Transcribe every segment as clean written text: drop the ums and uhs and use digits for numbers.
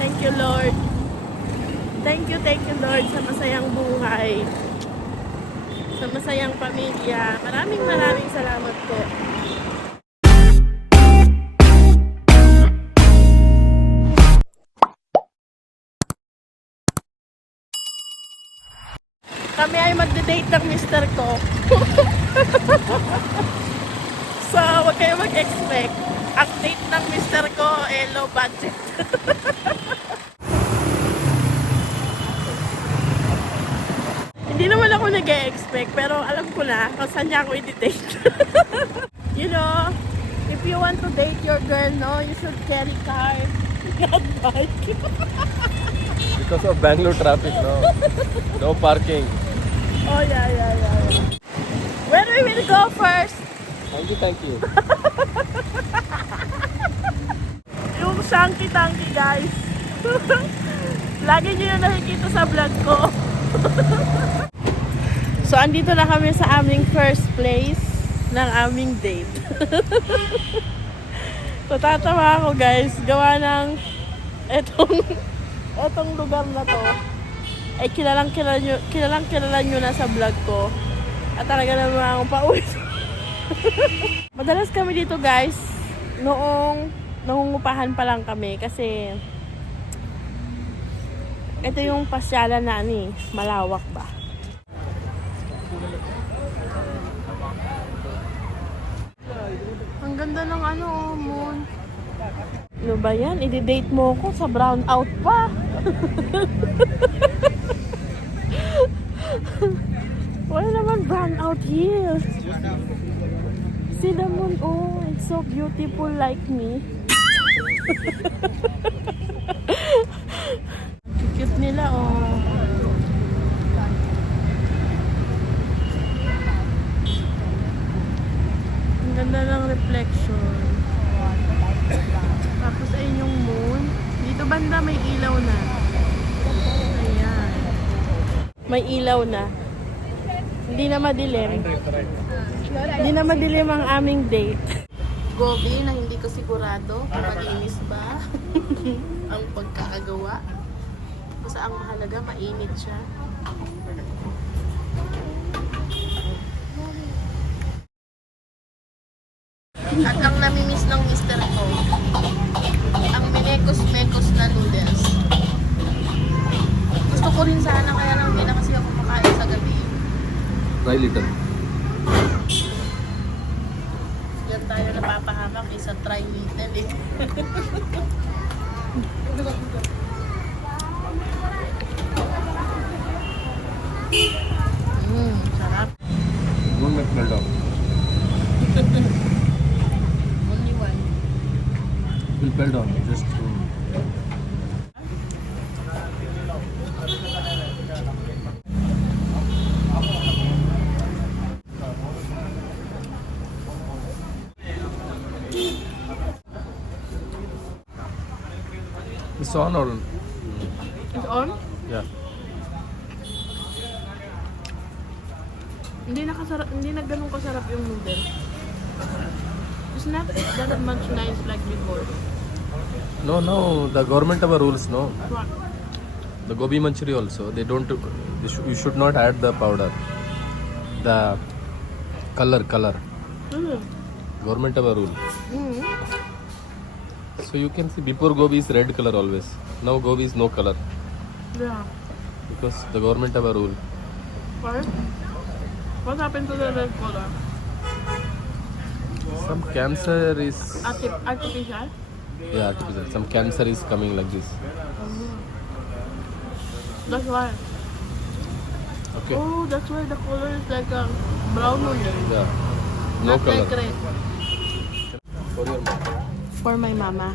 Thank you, Lord. Thank you, Lord, sa masayang buhay. Sa masayang pamilya. Maraming salamat po. Kami ay magde-date ng mister ko. So, wag kayo mag-expect. Ang date ng mister ko ay low budget. Hindi naman ako nag-expect, pero alam ko na kung saan niya ako i-date. You know, if you want to date your girl, no, you should carry car, not bike. Because of Bangalore traffic, no parking. Oh, yeah. Where we will go first? Thank you. Yung shanky-tanky, guys. Lagi nyo yung nakikita sa vlog ko. So, andito na kami sa aming first place ng aming date. So, tatawa ako, guys. Gawa ng etong lugar na to. Ay kilalang kilala nyo na sa vlog ko. At talaga naman akong pauwi. Madalas kami dito, guys, noong nangungupahan pa lang kami kasi ito yung pasyalan na malawak ba. Ang ganda ng moon. Ano ba yan? I-date mo ko sa brown out pa. Wala naman brown out here. See the moon, oh, it's so beautiful like me. Cute nila, oh. Ang ganda ng reflection. Tapos ayun yung moon. Dito banda may ilaw na. Ayan. May ilaw na. Hindi na madilim. Hindi na madilim ang aming date. Gobi na hindi ko sigurado kung malinis ba ang pagkakagawa. Basta ang mahalaga, mainit siya. At ang namimiss ng mister ko, ang minekos-mekos na noodles. Gusto ko rin sana, kaya lang hindi na kasi ako makain sa gabi. Try little. Yan tayo napapahamak, isa try little eh. Sarap. Don't make melt down. Only one. Will melt down. Just It's on or It's on? yeah. Hindi na ganun kasarap yung noodle. It's not that much nice like before. No. The government have a rules, no. What? The gobi manchuri also. They don't. You should not add the powder. The color. Government have a rule. So you can see before gobi is red color always. Now gobi is no color Yeah. because the government have a rule. What? What happened to the red color? Some cancer is Artificial? artificial. Some cancer is coming like this. That's why. Okay. Oh, that's why the color is like a brown noodle. Yeah. No Not color. like red. For your mom. For my mama.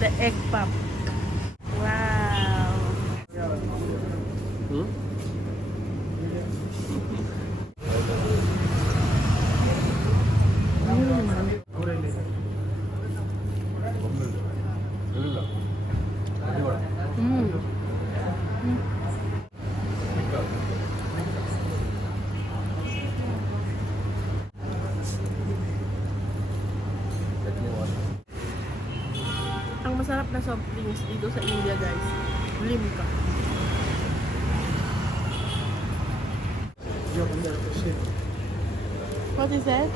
The egg pop. Wow. Hmm? masarap na soft drinks dito sa India, guys. Limca. What is that?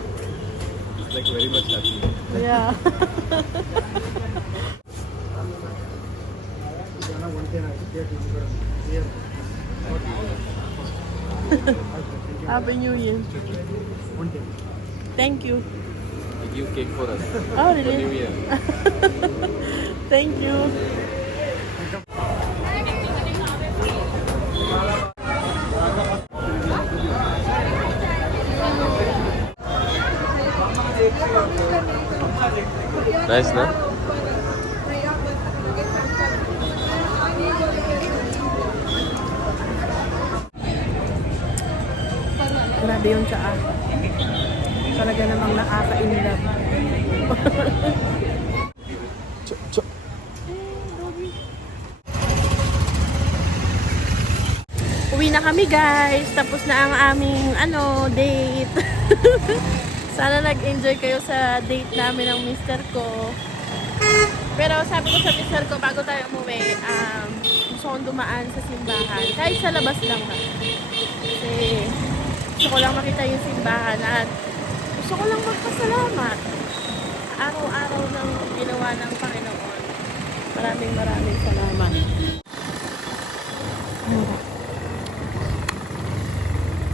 It's like very much happy. Yeah. Happy New Year. Thank you. They give cake for us. Oh, For New really? Year. Thank you. Nice, na? Grabe yung tsaa. Talaga namang nakaka-inlove. Uwi na kami, guys. Tapos na ang aming date. Sana nag-enjoy kayo sa date namin ng mister ko. Pero sabi ko sa mister ko, bago tayo umuwi, gusto kong dumaan sa simbahan. Kahit sa labas lang ba. Kasi gusto ko lang makita yung simbahan at gusto ko lang magpasalamat. Araw-araw ng ginawa ng Panginoon. Maraming salamat.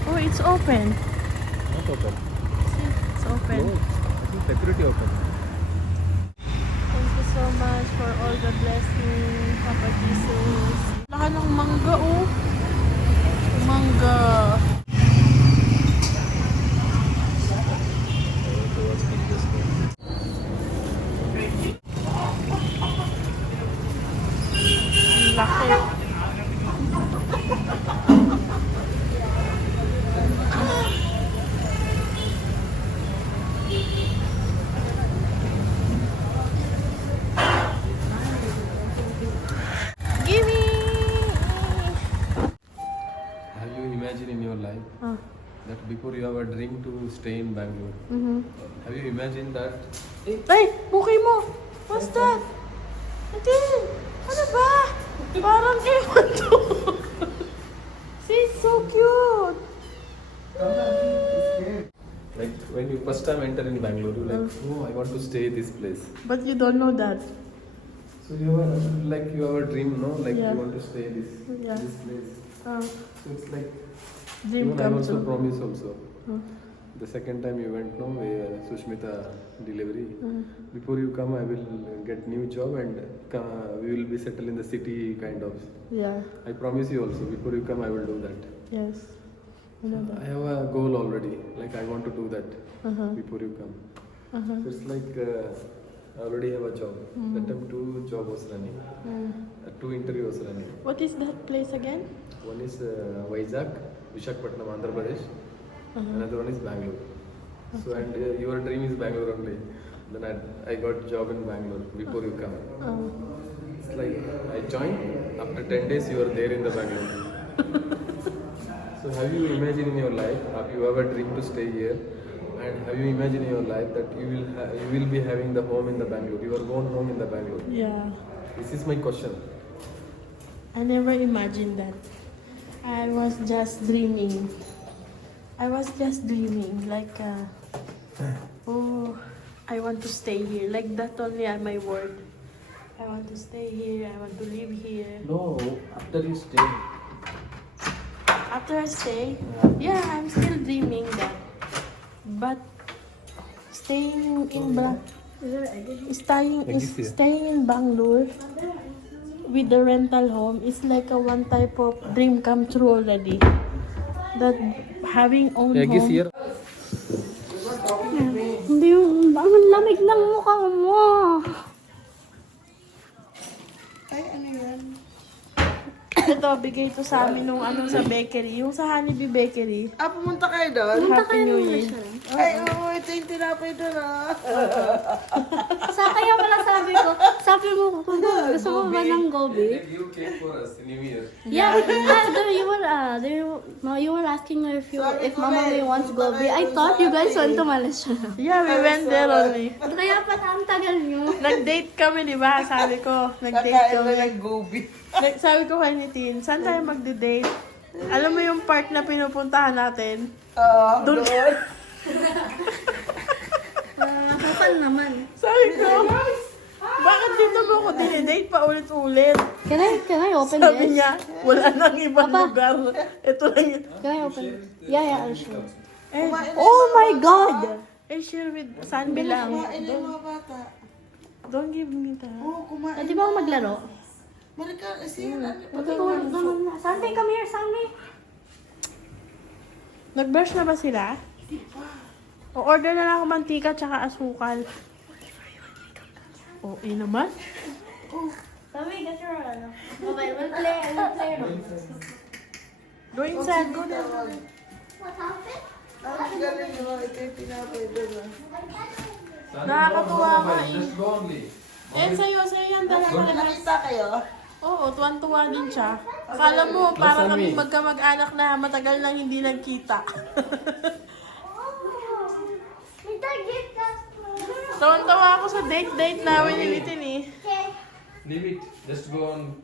Oh, it's open. Not open. It's open. No, I think security open. Thank you so much for all the blessings, Papa Jesus. Laka ng mangga, oh. Mangga. Ang laki. Gimme! Have you imagined in your life Ah. that before you have a dream to stay in Bangalore? Have you imagined that? Ay! Bukay mo! What's that? Ate! Ano ba? Parang ewan to. She's so cute! Like when you first time enter in Bangalore, you like, oh, I want to stay this place. But you don't know that. So you have you have a dream, no? Like Yeah. you want to stay Yeah. this place. So it's like Dream even I come also true. promise also. The second time you went, no, Sushmita delivery. Before you come, I will get new job and we will be settled in the city kind of. Yeah. I promise you also. Before you come, I will do that. Yes. I know I that. have a goal already. Like I want to do that Uh-huh. before you come. Uh-huh. So it's like I already have a job. That time 2 job was running. 2 interview was running. What is that place again? One is Vizag, Visakhapatnam, Andhra Pradesh. Another one is Bangalore. So and your dream is Bangalore only. Then I got job in Bangalore before you come. It's like I joined. After 10 days you are there in the Bangalore. So have you imagined in your life? Have you ever dreamed to stay here? And have you imagined in your life that you will be having the home in the Bangalore, your own home in the Bangalore? Yeah. This is my question. I never imagined that. I was just dreaming. Like, oh, I want to stay here. Like that only are my word. I want to stay here. I want to live here. No, after you stay. After I stay, yeah, I'm still dreaming that. But staying in Bangalore with the rental home is like a one type of dream come true already. That having own home. Here. Hindi yung, ang lamig ng mukha mo. Ay, ano yan? Ito, bigay ito sa amin nung ano sa bakery. Yung sa Honeybee Bakery. Pumunta kayo doon? Happy New Year. Ay, oo, ito yung tinapay doon Sa kaya pala sabi mo, kung gusto mo ba ng gobi? You cake for us in New Year. Yeah, you were asking her if Mama May wants gobi. I thought you guys went to Malaysia. Yeah, we went there only. Kaya pala ang tagal nyo. Nag-date kami, di ba? Sabi ko, nag-date Kakain kami. na ng gobi. Sabi ko kay Nitin, saan tayo magde-date? Alam mo yung park na pinupuntahan natin? Doon. Kapal naman. Sabi ko, bakit dito mo ako dinidate pa ulit-ulit? Can I open Sabi this? niya, wala nang ibang Papa. lugar. Ito lang yun. Can I open? Yeah, I'll show. Eh, Oh my God! share with Sanbi lang. Kumain yung mga bata. Don't give me that. Oo, kumain. Pwede ba ako maglaro? Marika, siya. Matutulog naman na. Sunday, come here, Sunday. Nag-brush na ba sila? O order na lang ako mantika tsaka asukal. O, yun naman. Sabi, get your ano. Okay, we'll play. Go inside, go there. What happened? Ang galing mo, ito yung tinapay doon. Nakakatuwa ka eh. Just go only. Eh, sa'yo yan. Dalawa na. Nakita kayo? Oo, tuwan-tuwa din siya. Akala mo, para kami magkamag-anak na matagal nang hindi nagkita. Tuwan-tuwa ako sa date namin ni Litin eh. Leave it. Just go on.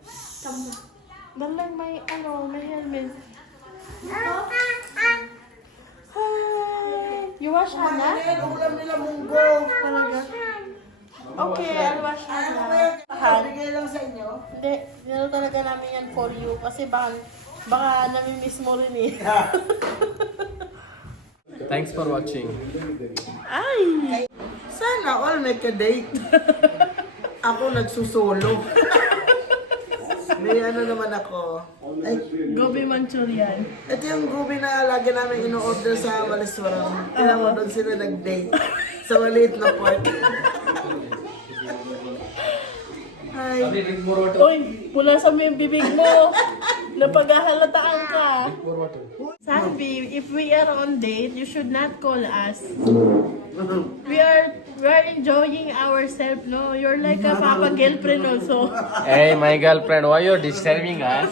Dalang may helmet. Hi! You wash Hana? Ayan, ulam nila munggo. Talaga? Okay, I'll wash Ano ba Hana. yan? Bigay lang sa inyo? Hindi, nilo talaga namin yan for you. Kasi baka namimiss mo rin eh. Thanks for watching. Ay! Sana all make a date. Ako nagsusolo. May ano naman ako. Ay, Gobi Manchurian. ito yung gobi na lagi namin ino-order sa Maleswaran. Kaya mo doon sila nag-date. Sa maliit na park. Hi. Drink more water. Uy, pulasan mo yung bibig mo. Napaghahalataan ka. More water. Sabi, if we are on date, you should not call us. We are enjoying ourselves, no? You're like a papa girlfriend also. Hey, my girlfriend, why you're disturbing us?